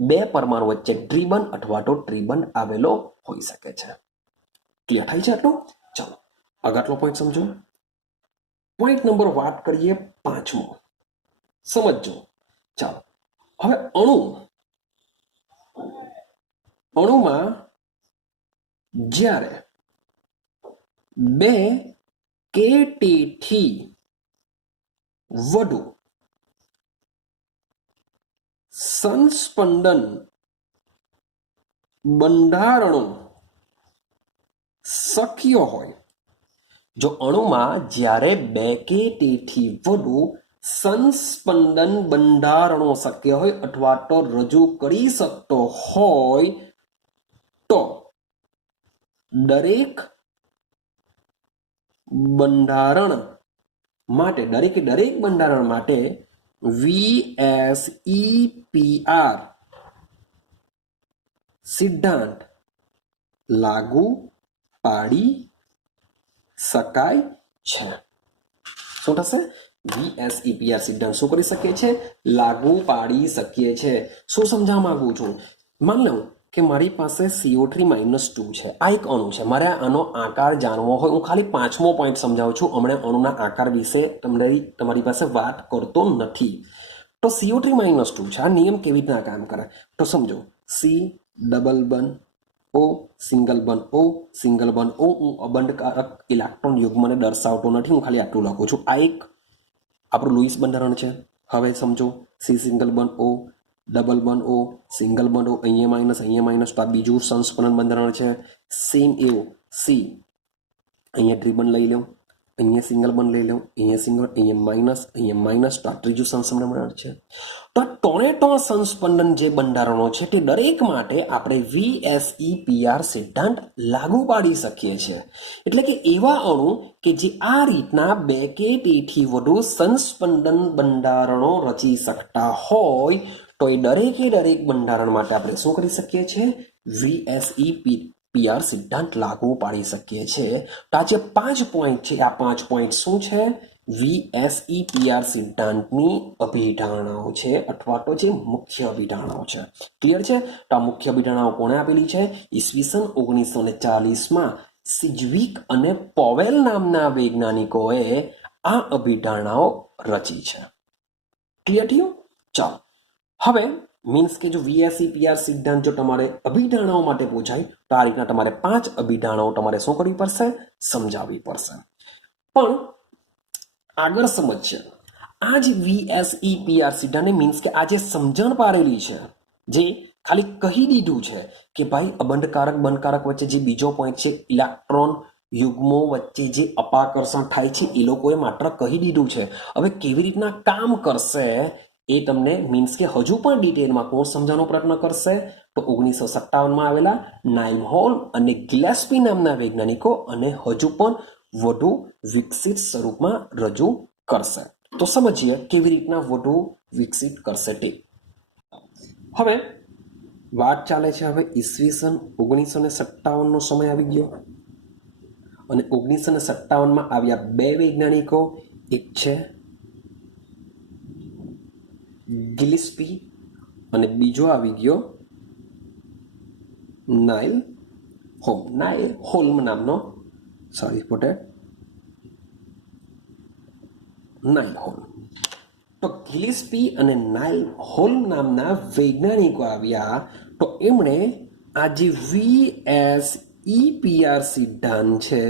2 પરમાણુ વચ્ચે ડ્રીબન અથવા તો ટ્રીબન આવેલો હોઈ શકે છે. ક્લિયર થાય છે આટલું? ચાલો આગળનો પોઈન્ટ સમજો. પોઈન્ટ નંબર વાત કરીએ 5મો. સમજો. ચાલો હવે અણુમાં જ્યારે 2 કે તેથી વધુ સંસ્પંદન બંધારણો શક્ય હોય જો અણુમાં જ્યારે બે કે તેથી વધુ સંસ્પંદન બંધારણો શક્ય હોય અથવા તો રજૂ કરી શકતો હોય તો દરેક બંધારણ માટે દરેક બંધારણ માટે VSEPR સિદ્ધાંત લાગુ પાડી શકાય છે. શું થશે? VSEPR સિદ્ધાંત શું કરી શકીએ છે? લાગુ પાડી શકીએ છે. શું સમજાવવા માંગુ છું? માન લઉં કે મારી પાસે CO3-2 છે. આ એક અણુ છે. મારે આનો આકાર જાણવો હોય, હું ખાલી 5મો પોઈન્ટ સમજાવું છું. હમણાં અણુના આકાર વિશે તમારી પાસે વાત કરતો નથી. તો CO3-2 છે. આ નિયમ કેવી રીતના કામ કરે તો સમજો. C ડબલ બંધ O સિંગલ બંધ O સિંગલ બંધ O. હું અબંધકારક ઇલેક્ટ્રોન યુગ્મને દર્શાવતો નથી, હું ખાલી આટલું લખું છું. આ એક આપણું લુઈસ બંધારણ છે. હવે સમજો C સિંગલ બંધ O ડબલ બંધ O સિંગલ બંધ O, અહીંયા માઇનસ તો આ બીજું સંસ્પંદન બંધારણ છે. સેમ એવું C અહીંયા ત્રિબંધ લઈ લઉં, અહીંયા સિંગલ બંધ લઈ લઉં, અહીંયા સિંગલ, અહીંયા માઇનસ તો આ ત્રીજું સંસ્પંદન બંધારણ છે. તો આ ટોનેટો સંસ્પંદન જે બંધારણો છે તે દરેક માટે આપણે VSEPR સિદ્ધાંત લાગુ પાડી શકીએ છીએ. એટલે કે એવા અણુ કે જે આ રીતના બે કે તેથી વધુ સંસ્પંદન બંધારણો રચી શકતા હોય તો એ દરેક બંધારણ માટે આપણે શું કરી શકીએ છીએ? VSEPR સિદ્ધાંત લાગુ પાડી શકીએ છીએ. તો આ જે 5 પોઈન્ટ છે, આ 5 પોઈન્ટ શું છે? VSEPR સિદ્ધાંતની અભિધારણાઓ છે અથવા તો જે મુખ્ય અભિધારણાઓ છે. ક્લિયર છે? તો આ મુખ્ય અભિધારણાઓ કોણે આપેલી છે? ઈસવીસન 1940માં સિજ્વિક અને પોવેલ નામના વૈજ્ઞાનિકોએ આ અભિધારણાઓ રચી છે. ક્લિયર થયું? ચાલો હવે મીન્સ કે જો VSEPR સિદ્ધાંત જો તમારે અભિધારણાઓ માટે પૂછાય તો આ રીતના તમારે 5 અભિધારણાઓ તમારે શું કરવી પડશે? સમજાવવી પડશે. પણ આગળ સમજશે આ જ VSEPR સિદ્ધાંત મીન્સ કે આ જે સમજણ પાડેલી છે, જે ખાલી કહી દીધું છે કે ભાઈ અબંધકારક બંધકારક વચ્ચે જે બીજો પોઈન્ટ છે, ઇલેક્ટ્રોન યુગ્મો વચ્ચે જે અપાકર્ષણ થાય છે, એ લોકોએ માત્ર કહી દીધું છે. હવે કેવી રીતના કામ કરશે એ તમને મીન્સ કે હજુ પણ ડિટેલમાં કોણ સમજાવવાનો પ્રયત્ન કરશે? તો 1957માં આવેલા નાઇલહોલ અને ગિલેસ્પી નામના વૈજ્ઞાનિકો અને હજુ પણ વધુ વિકસિત સ્વરૂપમાં રજૂ કરશે. તો સમજીએ કેવી રીતના વધુ વિકસિત કરશે તે. હવે વાત ચાલે છે હવે ઈસવીસન 1957નો સમય આવી ગયો અને 1957માં આવ્યા 2 વૈજ્ઞાનિકો. એક છે ગિલેસ્પી અને બીજો આવી ગયો નાઇલહોલ્મ નામનો, નાઇલહોલ્મ. તો ગિલેસ્પી અને નાઇલહોલ્મ નામના વૈજ્ઞાનિકો આવ્યા તો એમણે આ જે VSEPR સિદ્ધાંત છે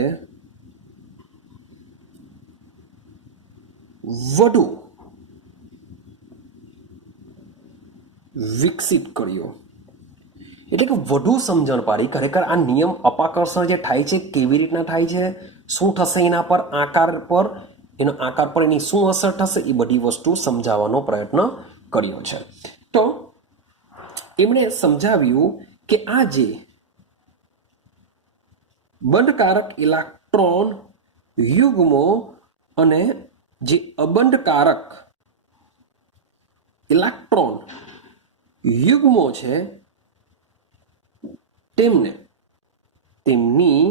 વધુ વિકસિત કર્યો. એટલે કે વધુ સમજણ પાડી ખરેખર આ નિયમ અપાકર્ષણ જે થાય છે કેવી રીતના થાય છે, શું થશે એના પર, એના આકાર પર એની શું અસર થશે, એ બધી વસ્તુ સમજાવવાનો પ્રયત્ન કર્યો છે. તો એમણે સમજાવ્યું કે આ જે બંધકારક ઇલેક્ટ્રોન યુગ્મો અને જે અબંધકારક ઇલેક્ટ્રોન યુગ્મો છે તેમની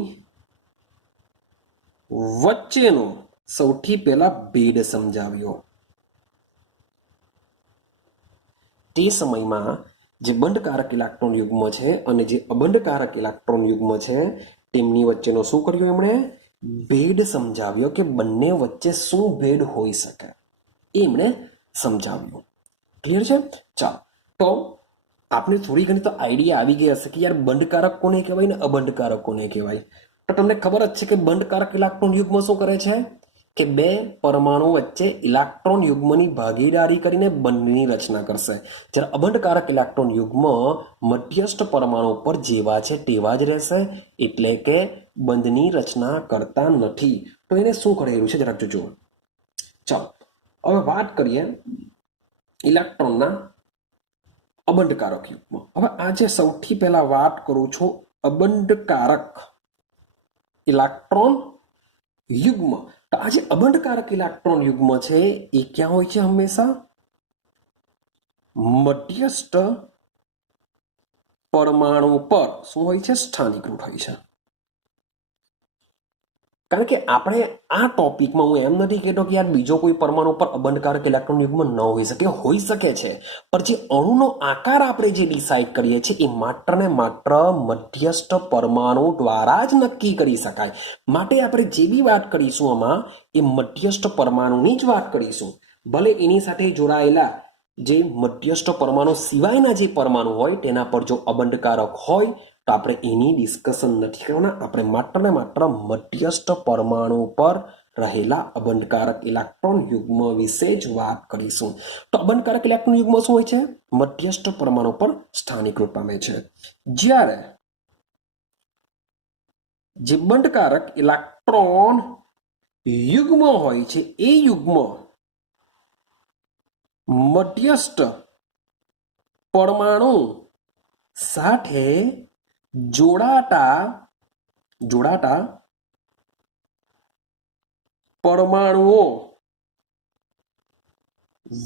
વચ્ચેનો સૌથી પહેલા ભેદ સમજાવ્યો. તે સમયમાં જે બંધકારક ઇલેક્ટ્રોન યુગ્મ છે અને જે અબંધકારક ઇલેક્ટ્રોન યુગ્મ છે તેમની વચ્ચેનો શું કર્યો એમણે? ભેદ સમજાવ્યો કે બંને વચ્ચે શું ભેદ હોઈ શકે એમણે સમજાવ્યું. ક્લિયર છે? ચાલો તો આપણે થોડી ઘણી તો આઈડિયા આવી ગઈ હશે કે યાર બંધકારક કોને કહેવાય ને અબંધકારક કોને કહેવાય. તો તમને ખબર જ છે કે બંધકારક ઇલેક્ટ્રોન યુગ્મ શું કરે છે કે 2 પરમાણુ વચ્ચે ઇલેક્ટ્રોન યુગ્મની ભાગીદારી કરીને બંધની રચના કરશે. જ્યારે અબંધકારક ઇલેક્ટ્રોન યુગ્મ મધ્યસ્થ પરમાણુ પર જેવા છે તેવા જ રહેશે, એટલે કે બંધની રચના કરતા નથી. તો એને શું કરેલું છે જરાક જોજો. ચાલો હવે વાત કરીએ ઇલેક્ટ્રોનના અબંધકારક યુગ્મ. હવે આજે સૌથી પહેલા વાત કરું છું અબંધકારક ઇલેક્ટ્રોન યુગ્મ. તો આ જે અબંધકારક ઇલેક્ટ્રોન યુગ્મ છે એ ક્યાં હોય છે? હંમેશા મધ્યસ્થ પરમાણુ પર શું હોય છે? સ્થાનીકૃત હોય છે. કારણ કે આપણે આ ટોપિકમાં હું એમ નથી કહેતો કે યાર બીજો કોઈ પરમાણુ પર અબંધકારક ઇલેક્ટ્રોન યુગ્મ ન હોઈ શકે, હોઈ શકે છે, પણ જે અણુનો આકાર આપણે જે ડિસાઇડ કરીએ છીએ એ માત્ર ને માત્ર મધ્યસ્થ પરમાણુ દ્વારા જ નક્કી કરી શકાય. માટે આપણે જે બી વાત કરીશું આમાં એ મધ્યસ્થ પરમાણુની જ વાત કરીશું. ભલે એની સાથે જોડાયેલા જે મધ્યસ્થ પરમાણુ સિવાયના જે પરમાણુ હોય તેના પર જો અબંધકારક હોય તો આપણે એની ડિસ્કશન નથી કરવાના. આપણે માત્ર ને માત્ર મધ્યસ્થ પરમાણુ પર રહેલા અબંધકારક ઇલેક્ટ્રોન યુગ્મ વિશે જ વાત કરીશું. તો અબંધકારક ઇલેક્ટ્રોન યુગ્મ શું હોય છે? મધ્યસ્થ પરમાણુ પર સ્થાનીકૃત પામે છે. જ્યારે જે બંધકારક ઇલેક્ટ્રોન યુગ્મ હોય છે એ યુગ્મ મધ્યસ્થ પરમાણુ સાથે જોડાતા પરમાણુઓ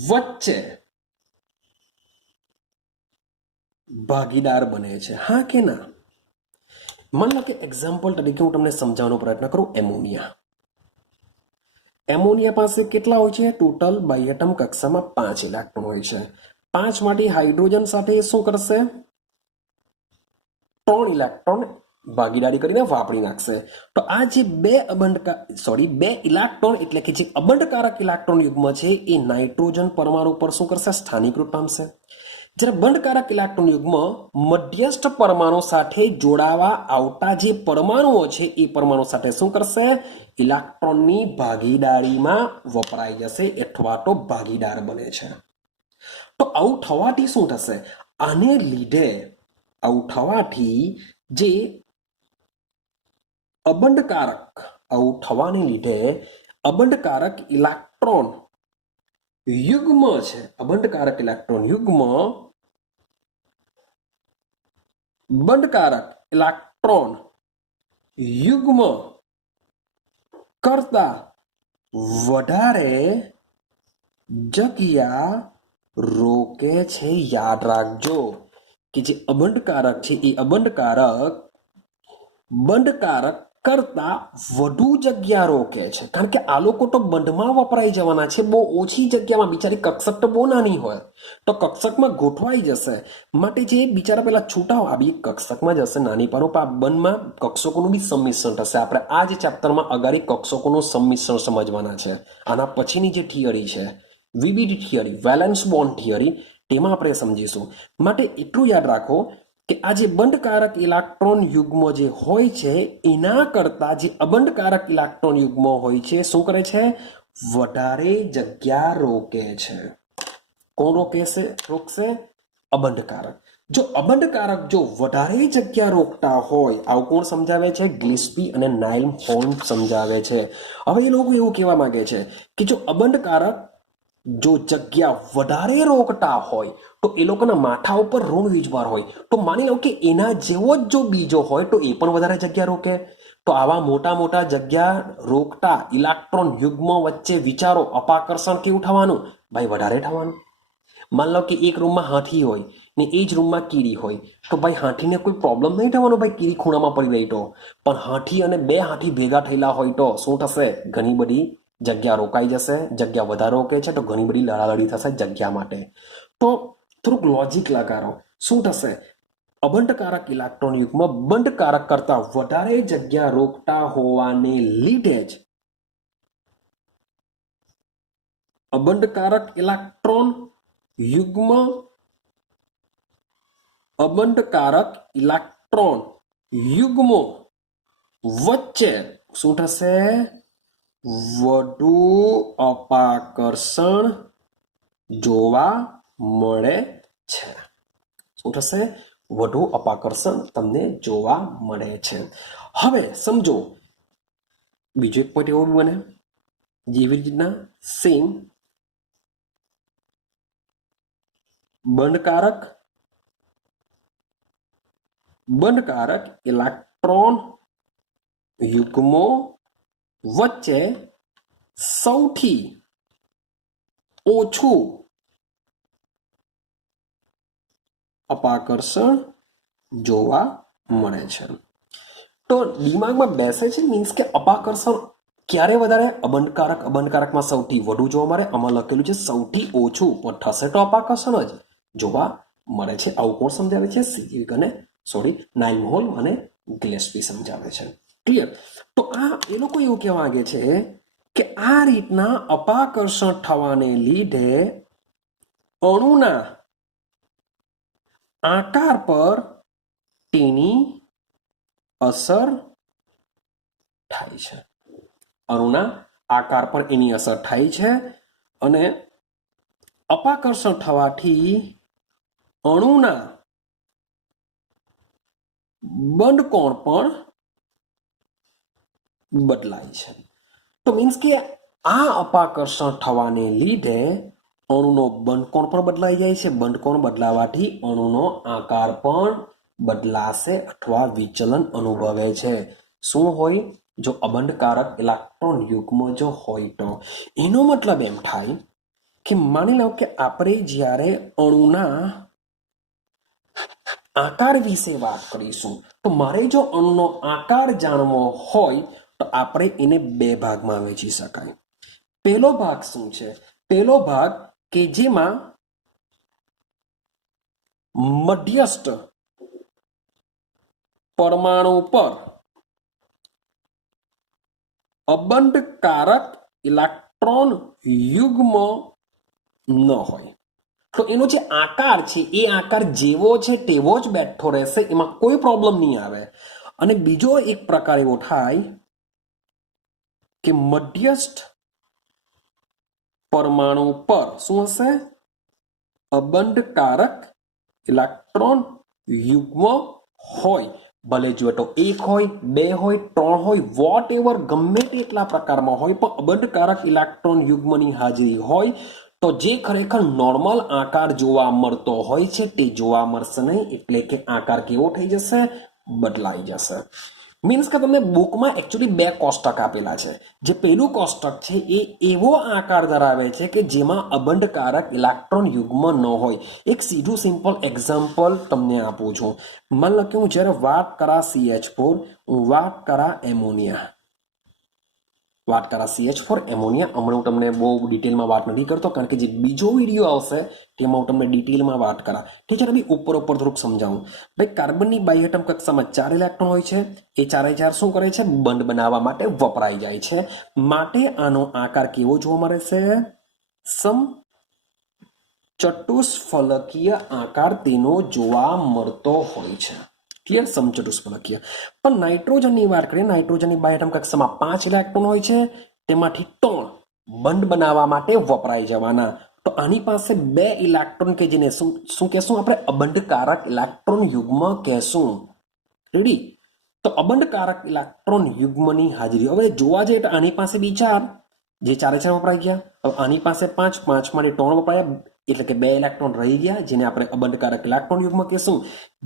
વચ્ચે ભાગીદાર બને છે. હા કે ના? માની લો કે એક્ઝામ્પલ તરીકે હું તમને સમજાવવાનો પ્રયત્ન કરું. એમોનિયા પાસે કેટલા હોય છે? ટોટલ બાય એટમ કક્ષામાં 5 ઇલેક્ટ્રોન હોય છે. 5 માંથી હાઇડ્રોજન સાથે શું કરશે? 3 ઇલેક્ટ્રોન ભાગીદારી કરીને વાપરી નાખશે. તો આ જે બે ઇલેક્ટ્રોન એટલે કે જે અબંધકારક ઇલેક્ટ્રોન યુગ્મ છે એ નાઇટ્રોજન પરમાણુ પર શું કરશે? સ્થાનીકૃત પામશે. જ્યારે બંધકારક ઇલેક્ટ્રોન યુગ્મ મધ્યસ્થ પરમાણુ સાથે જોડાવા આવતા જે પરમાણુઓ છે એ પરમાણુ સાથે શું કરશે? ઇલેક્ટ્રોનની ભાગીદારીમાં વપરાઈ જશે અથવા તો ભાગીદાર બને છે. તો આવું થવાથી શું થશે? આને લીધે આવું થવાથી જે થવાને લીધે અબંધકારક ઇલેક્ટ્રોન યુગ્મ છે, અબંધકારક ઇલેક્ટ્રોન યુગ્મ બંધકારક ઇલેક્ટ્રોન યુગ્મ કરતા વધારે જગ્યા રોકે છે. યાદ રાખજો કે જે અબંધકારક છે એ બંધકારક કરતા વધુ જગ્યા રોકે છે. કારણ કે આ લોકો તો બંધમાં વપરાઈ જવાના છે, બહુ ઓછી જગ્યામાં. બિચારી કક્ષક તો બહુ નાની હોય તો કક્ષકમાં ગોઠવાઈ જશે. માટે જે બિચારા પેલા છૂટા આ બી કક્ષકમાં જશે નાની પારો, બંધમાં કક્ષકોનું બી સંમિશ્રણ થશે. આપણે આ જ ચેપ્ટરમાં અગાડી કક્ષકોનું સંમિશ્રણ સમજવાના છે. આના પછીની જે થિયરી છે વિવિધ થિયરી, વેલેન્સ બોન્ડ થિયરી, તેમાં આપણે સમજીશું. માટે એટલું યાદ રાખો કે આ જે બંધકારક ઇલેક્ટ્રોન યુગ્મ જે હોય છે એના કરતા જે અબંધકારક ઇલેક્ટ્રોન યુગ્મ હોય છે શું કરે છે? વધારે જગ્યા રોકે છે. કોણ રોકશે? અબંધકારક. જો અબંધકારક જો વધારે જગ્યા રોકતા હોય, આવું કોણ સમજાવે છે? ગ્લિસ્પી અને નાઇલ હોર્ન સમજાવે છે. હવે એ લોકો એવું કહેવા માંગે છે કે જો અબંધકારક જો જગ્યા વધારે રોકતા હોય તો એ લોકોના માથા ઉપર ઋણ વીજભાર હોય. તો માની લો કે એના જેવો જ જો બીજો હોય તો એ પણ વધારે જગ્યા રોકે. તો આવા મોટા મોટા જગ્યા રોકતા ઇલેક્ટ્રોન યુગ્મ વચ્ચે વિચારો, અપાકર્ષણ કેવું થવાનું? ભાઈ વધારે થવાનું. માન લો કે એક રૂમમાં હાથી હોય ને એ જ રૂમમાં કીડી હોય તો ભાઈ હાથીને કોઈ પ્રોબ્લેમ નહીં થવાનો ભાઈ કીડી ખૂણામાં પડી ગઈ તો. પણ હાથી અને બે હાથી ભેગા થયેલા હોય તો શું થશે? ઘણી બધી જગ્યા રોકાઈ જશે. જગ્યા વધારે રોકે છે તો ઘણી બધી લડાલડી થશે જગ્યા માટે. તો થોડુંક લોજિક લગાડો. શું થશે? અબંધકારક ઇલેક્ટ્રોન યુગ્મ બંધકારક કરતા વધારે જગ્યા રોકતા હોવાને લીધે જ અબંધકારક ઇલેક્ટ્રોન યુગ્મ અબંધકારક ઇલેક્ટ્રોન યુગ્મો વચ્ચે શું થશે? વધુ અપાકર્ષણ જોવા મળે છે. શું થશે? વધુ અપાકર્ષણ તમને જોવા મળે છે. હવે સમજો બીજો એક પોઈન્ટ એવો બી બને જેવી રીતના સેમ બંધકારક ઇલેક્ટ્રોન યુગ્મો વચ્ચે સૌથી ઓછું અપાકર્ષણ જોવા મળે છે. તો દિમાગમાં બેસે છે મીન્સ કે અપાકર્ષણ ક્યારે વધારે? અબંધકારકમાં સૌથી વધુ જોવા મળે. આમાં લખેલું છે સૌથી ઓછું, પણ થશે તો અપાકર્ષણ જ જોવા મળે છે. આવું કોણ સમજાવે છે? નાઇલહોલ અને ગિલેસ્પી સમજાવે છે. ક્લિયર? તો આ એ લોકો એવું કહેવા માંગે છે કે આ રીતના અપાકર્ષણ થવાને લીધે અણુના આકાર પર તેની અસર થાય છે. અણુના આકાર પર એની અસર થાય છે અને અપાકર્ષણ થવાથી અણુના બંધકોણ પણ બદલાય છે. તો મીન્સ કે આ અપાકર્ષણ થવાને લીધે અણુનો બંધકોણ પણ બદલાઈ જાય છે. બંધકોણ બદલાવાથી અણુનો આકાર પણ બદલાશે અથવા વિચલન અનુભવે છે. શું હોય? જો અબંધકારક ઇલેક્ટ્રોન યુગ્મ જો હોય તો એનો મતલબ એમ થાય કે માની લો કે આપણે જ્યારે અણુના આકાર વિશે વાત કરીશું તો મારે જો અણુનો આકાર જાણવો હોય તો આપણે એને બે ભાગમાં વહેંચી શકાય. પહેલો ભાગ શું છે? પહેલો ભાગ કે જેમાં મધ્યસ્થ પરમાણુ પર અબંધકારક ઇલેક્ટ્રોન યુગ્મ ન હોય. તો એનો જે આકાર છે એ આકાર જેવો છે તેવો જ બેઠો રહેશે, એમાં કોઈ પ્રોબ્લેમ નહીં આવે. અને બીજો એક પ્રકાર એવો થાય કે મધ્યસ્થ પરમાણુ પર શું હશે? અબંધકારક ઇલેક્ટ્રોન યુગ્મ હોય. ભલે જો તો 1 હોય, 2 હોય, 3 હોય, વોટ એવર, ગમે તેટલા પ્રકારમાં હોય, પણ અબંધકારક ઇલેક્ટ્રોન યુગ્મની હાજરી હોય તો જે ખરેખર નોર્મલ આકાર જોવા મળતો હોય છે તે જોવા મળશે નહીં. એટલે કે આકાર કેવો થઈ જશે? બદલાઈ જશે. મીન્સ કે તમને બુકમાં એકચ્યુઅલી બે કોષ્ટક આપેલા છે. જે પહેલું કોષ્ટક છે એ એવો આકાર ધરાવે છે કે જેમાં અબંધકારક ઇલેક્ટ્રોન યુગ્મ ન હોય. એક સીધું સિમ્પલ એક્ઝામ્પલ તમને આપું છું. માન લો કે હું જ્યારે વાત કરા CH4, હું વાત કરા એમોનિયા, હમણાં હું તમને બહુ ડિટેલમાં વાત નથી કરતો, કારણ કે જે બીજો વિડીયો આવશે તેમાં હું તમને ડિટેલમાં વાત કરા. ઠીક છે ને ભાઈ? ઉપર થોડુંક સમજાવું. ભાઈ કાર્બનની બાહ્યતમ કક્ષામાં 4 ઇલેક્ટ્રોન હોય છે. એ 4 શું કરે છે? બંધ બનાવવા માટે વપરાઈ જાય છે. માટે આનો આકાર કેવો જોવા મળે છે? સમચતુષ્ફલકીય આકાર તેનો જોવા મળતો હોય છે. ક્લિયર? સમચતુષ્ફલકીય. પણ નાઇટ્રોજનની વાત કરીએ, નાઇટ્રોજનની બાહ્યતમ કક્ષામાં 5 ઇલેક્ટ્રોન હોય છે. તેમાંથી 3 બંધ બનાવવા માટે વપરાઈ જવાના. તો આની પાસે 2 ઇલેક્ટ્રોન કે જેને શું કહેશું આપણે? અબંધકારક ઇલેક્ટ્રોન યુગ્મ કહેશું. રેડી? તો અબંધકારક ઇલેક્ટ્રોન યુગ્મની હાજરી. હવે જોવા જઈએ તો આની પાસે બી 4, જે 4 વપરાઈ ગયા. હવે આની પાસે 5, 5 માંથી 3 વપરાયા, એટલે કે 2 ઇલેક્ટ્રોન રહી ગયા, જેને આપણે અબંધકારક ઇલેક્ટ્રોન યુગ્મ કહેશું.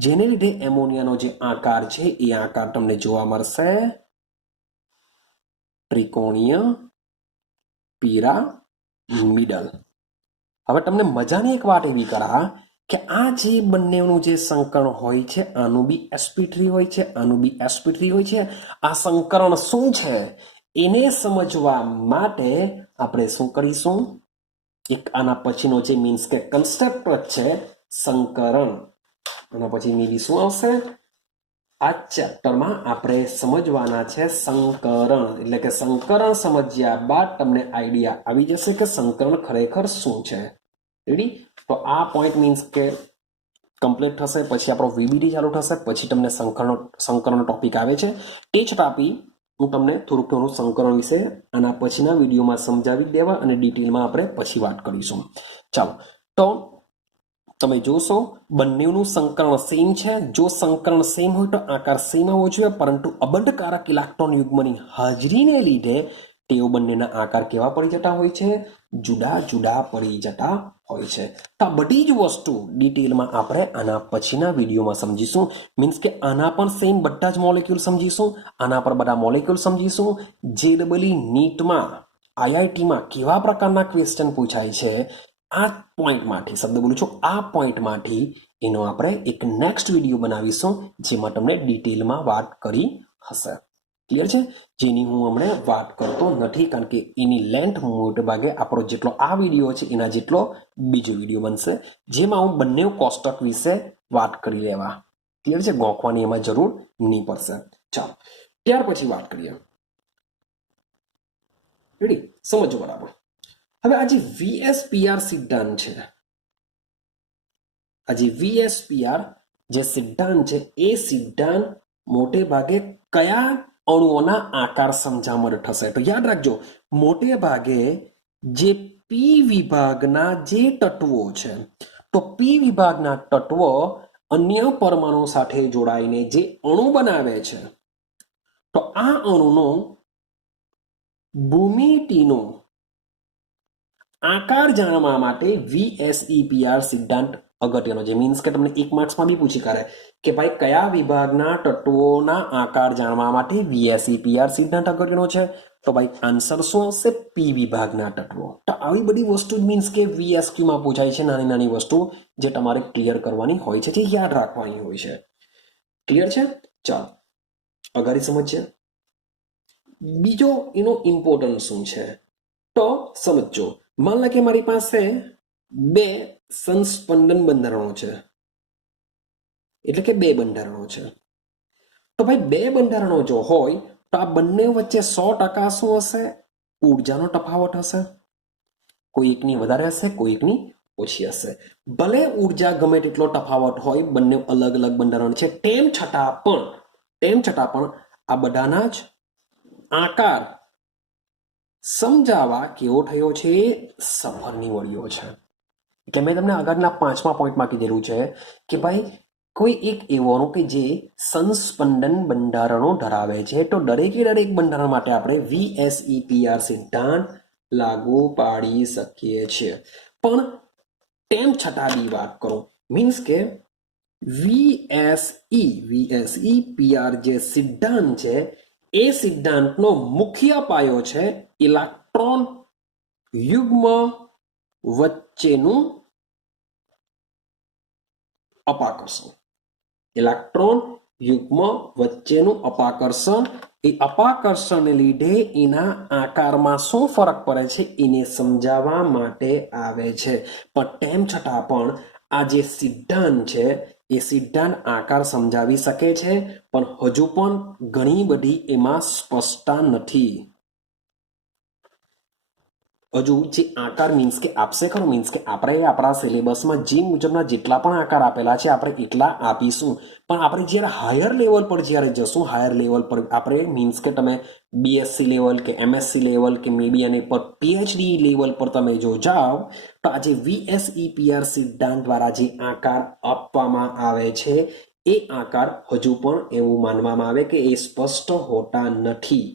જેને લીધે એમોનિયાનો જે આકાર છે એ આકાર તમને જોવા મળશે ત્રિકોણીય પિરામિડલ. હવે તમને મજાની એક વાત એવી કરા કે આ જે બંનેનું જે સંકરણ હોય છે, આનું બી sp3 હોય છે, આનું બી sp3 હોય છે. આ સંકરણ શું છે એને સમજવા માટે આપણે શું કરીશું? એક આના પછીનો જે મીન્સ કે કન્સેપ્ટ છે સંકરણ, આના પછી મીડી શું આવશે? આ ચેપ્ટરમાં આપણે સમજવાના છે સંકરણ. એટલે કે સંકરણ સમજ્યા બાદ તમને આઈડિયા આવી જશે કે સંકરણ ખરેખર શું છે. રેડી? તો આ પોઈન્ટ મીન્સ કે કમ્પ્લીટ થશે, પછી આપણો VBD ચાલુ થશે, પછી તમને સંકરણ ટોપિક આવે છે. એ છતાં હું તમને થોડુંક ઘણું સંકરણ વિશે આના પછીના વિડીયોમાં સમજાવી દેવા અને ડિટેલમાં આપણે પછી વાત કરીશું. ચાલો, તો તમે જોશો બંનેનું સંકરણ સેમ છે. જો સંકરણ સેમ હોય તો આકાર સેમ આવવો જોઈએ, પરંતુ અબંધકારક ઇલેક્ટ્રોન યુગ્મની હાજરીને લીધે તેઓ બંનેના આકાર કેવા પડી જતા હોય છે? જુદા જુદા પડી જતા હોય છે. તો આ બધી જ વસ્તુ ડિટેલમાં આપણે આના પછીના વિડીયોમાં સમજીશું. મીન્સ કે આના પણ સેમ બધા જ મોલેક્યુલ સમજીશું, આના પર બધા મોલેક્યુલ સમજીશું. JEE નીટમાં IITમાં કેવા પ્રકારના ક્વેશ્ચન પૂછાય છે, આ પોઈન્ટમાંથી શબ્દ બોલું છું, આ પોઈન્ટમાંથી એનો આપણે એક નેક્સ્ટ વિડીયો બનાવીશું, જેમાં તમને ડિટેલમાં વાત કરી હશે. ક્લિયર છે? જેની હું હમણાં વાત કરતો નથી, કારણ કે એની લેન્થ મોટે ભાગે આપણો જેટલો આ વિડીયો છે એના જેટલો બીજો વિડીયો બનશે, જેમાં હું બંને કોષ્ટક વિશે વાત કરી લેવા. ક્લિયર છે? ગોખવાની એમાં જરૂર નહીં પડશે. ચાલો ત્યાર પછી વાત કરીએ. રેડી? સમજો બરાબર. હવે આ જે VSPR સિદ્ધાંત છે, આ જે VSPR જે સિદ્ધાંત છે, એ સિદ્ધાંત મોટે ભાગે કયા અણુઓના આકાર સમજાવવા થશે? તો યાદ રાખજો, મોટે ભાગે જે પી વિભાગના જે તત્વો છે, તો પી વિભાગના તત્વો અન્ય પરમાણુ સાથે જોડાઈને જે અણુ બનાવે છે, તો આ અણુનો ભૂમિતિનો આકાર જાણવા માટે VSEPR સિદ્ધાંત અગત્યનો છે. મીન્સ કે તમને 1 માર્ક્સમાં બી પૂછી કરે કે ભાઈ કયા વિભાગના તત્વોના આકાર જાણવા માટે VSEPR સિદ્ધાંત અગત્યનો છે? તો ભાઈ આન્સર શું હશે? પી વિભાગના તત્વો. તો આવી બધી વસ્તુ મીન્સ કે VSQ માં પૂછાય છે, નાની નાની વસ્તુ જે તમારે ક્લિયર કરવાની હોય છે, જે યાદ રાખવાની હોય છે. ક્લિયર છે? ચાલો આગળ સમજીએ. બીજો એનો ઇમ્પોર્ટન્સ શું છે તો સમજો. માન લો કે મારી પાસે બે સંસ્પંદન બંધારણો છે, એટલે કે બે બંધારણો છે. તો ભાઈ બે બંધારણો જો હોય તો આ બંને વચ્ચે 100% શું હશે? ઉર્જાનો તફાવત હશે. કોઈ એકની વધારે હશે, કોઈ એકની ઓછી હશે. ભલે ઉર્જા ગમે તેટલો તફાવત હોય, બંને અલગ અલગ બંધારણ છે, તેમ છતાં પણ આ બધાના જ આકાર સમજાવવા કેવો થયો છે? સફળ નીવડ્યો છે. એટલે મેં તમને આગળના 5મા પોઈન્ટમાં કીધેલું છે કે ભાઈ કોઈ એક એવોનું કે જે સંસ્પંદન બંધારણો ધરાવે છે, તો દરેક બંધારણ માટે આપણે VSEPR સિદ્ધાંત લાગુ પાડી શકીએ છીએ. પણ તેમ છતાં બી વાત કરો, મીન્સ કે VSEPR જે સિદ્ધાંત છે, એ સિદ્ધાંતનો મુખ્ય પાયો છે ઇલેક્ટ્રોન યુગ્મ વચ્ચેનું અપાકર્ષણ. ઇલેક્ટ્રોન યુગ્મ વચ્ચેનું અપાકર્ષણ, એ અપાકર્ષણને લીધે એના આકારમાં શું ફરક પડે છે એને સમજાવવા માટે આવે છે. પણ તેમ છતાં પણ આ જે સિદ્ધાંત છે, એ સિદ્ધાંત આકાર સમજાવી શકે છે, પણ હજુ પણ ઘણી બધી એમાં સ્પષ્ટતા નથી. હજુ જે આકાર મીન્સ કે આપશે ખરો, મીન્સ કે આપણે આપણા સિલેબસમાં જે મુજબના જેટલા પણ આકાર આપેલા છે આપણે એટલા આપીશું. પણ આપણે જ્યારે હાયર લેવલ પર જ્યારે જશું, હાયર લેવલ પર આપણે મીન્સ કે તમે BSc લેવલ કે MSc લેવલ કે મે બી અને પર PhD લેવલ પર તમે જો જાઓ, તો આજે VSEPR સિદ્ધાંત દ્વારા જે આકાર આપવામાં આવે છે, એ આકાર હજુ પણ એવું માનવામાં આવે કે એ સ્પષ્ટ હોતા નથી.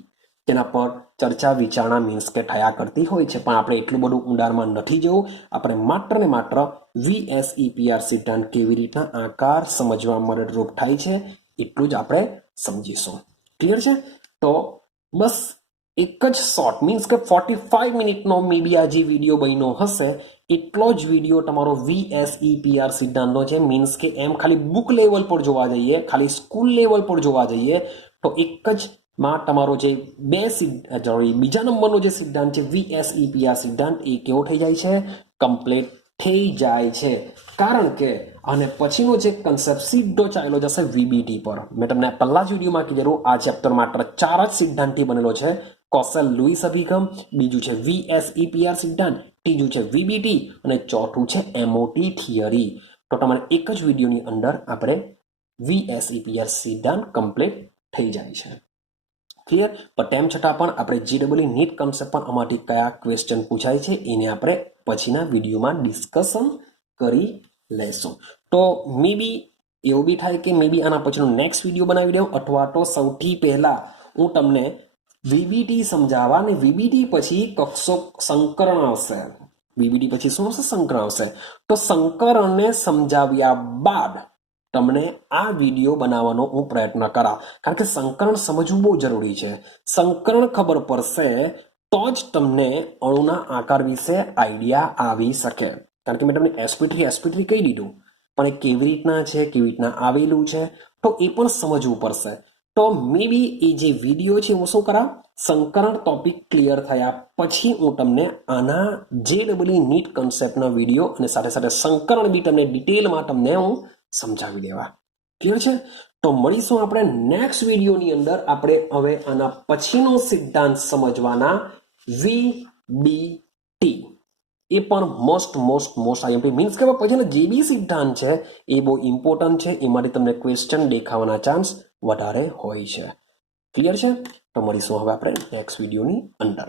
તેના પર ચર્ચા વિચારણા મીન્સ કે થયા કરતી હોય છે, પણ આપણે એટલું બધું ઊંડાણમાં નથી જવું. આપણે માત્ર ને માત્ર VSEPR સિદ્ધાંત કેવી રીતના આકાર સમજવા મદદરૂપ થાય છે એટલું જ આપણે સમજીશું. ક્લિયર છે? તો બસ એક જ શોર્ટ મીન્સ કે 45 મિનિટનો મે બી આ જે વિડીયો બન્યો હશે, એટલો જ વિડીયો તમારો VSEPR સિદ્ધાંતનો છે. મીન્સ કે એમ ખાલી બુક લેવલ પર જોવા જઈએ, ખાલી સ્કૂલ લેવલ પર જોવા જઈએ, તો એક જ માં તમારો જે બીજા નંબરનો જે સિદ્ધાંત છે VSEPR સિદ્ધાંત, એ કેવો થઈ જાય છે? કમ્પ્લીટ થઈ જાય છે. કારણ કે અને પછીનો જે કન્સેપ્ટ સીધો ચાલ્યો જશે VBT પર. મેં તમને પહેલા જ વિડીયોમાં કીધેલું, આ ચેપ્ટર માત્ર 4 જ સિદ્ધાંતથી બનેલો છે. કોસેલ લુઈસ અભિગમ, બીજું છે VSEPR સિદ્ધાંત, ત્રીજું છે VBT અને ચોથું છે MOT થિયરી. તો તમારે એક જ વિડીયોની અંદર આપણે VSEPR સિદ્ધાંત કમ્પ્લીટ થઈ જાય છે. ક્લિયર? પણ તેમ છતાં પણ આપણે JEE નીટ કન્સેપ્ટ પણ આમાંથી કયા ક્વેશ્ચન પૂછાય છે એને આપણે પછીના વિડીયોમાં ડિસ્કશન કરીશું. લેશો. તો મે બી એવું બી થાય કે મે બી આના પછીનો નેક્સ્ટ વિડીયો બનાવી દઉં, અથવા તો સૌથી પહેલા હું તમને વીબીટી સમજાવવા, અને વીબીટી પછી કક્ષો સંકરણ આવશે. વીબીટી પછી શું આવશે? સંકરણ આવશે. તો સંકરણને સમજાવ્યા બાદ તમને આ વિડીયો બનાવવાનો હું પ્રયત્ન કરા, કારણ કે સંકરણ સમજવું બહુ જરૂરી છે. સંકરણ ખબર પડશે તો જ તમને અણુના આકાર વિશે આઈડિયા આવી શકે. કારણ કે મેં તમને sp3 કહી દીધું, પણ એ કેવી રીતના છે, કેવી રીતના આવેલું છે, તો એ પણ સમજવું પડશે. તો મે બી એ જે વિડીયો છે હું શું કરા, સંકરણ ટોપિક ક્લિયર થયા પછી હું તમને આના JEE નીટ કન્સેપ્ટના વિડીયો અને સાથે સાથે સંકરણ બી તમને ડિટેલમાં તમને હું સમજાવી દેવા. ક્લિયર છે? તો મળીશું આપણે નેક્સ્ટ વિડીયોની અંદર. આપણે હવે આના પછીનો સિદ્ધાંત સમજવાના, VBT. એ પણ મોસ્ટ આઈએમપી મીન્સ કે પછીનો જે બી સિદ્ધાંત છે એ બહુ ઇમ્પોર્ટન્ટ છે. એમાંથી તમને ક્વેશ્ચન દેખાવાના ચાન્સ વધારે હોય છે. ક્લિયર છે? તો મળીશું હવે આપણે નેક્સ્ટ વિડીયોની અંદર.